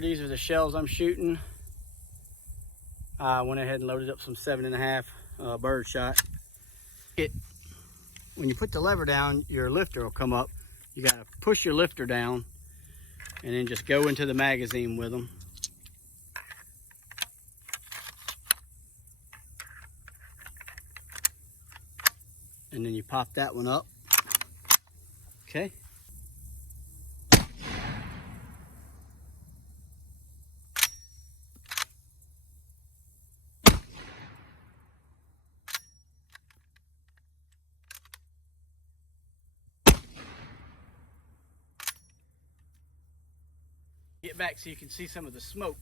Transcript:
these are the shells I'm shooting. I went ahead and loaded up some 7.5 bird shot. When you put the lever down, your lifter will come up. You gotta push your lifter down and then just go into the magazine with them. And then you pop that one up. Okay. Get back so you can see some of the smoke.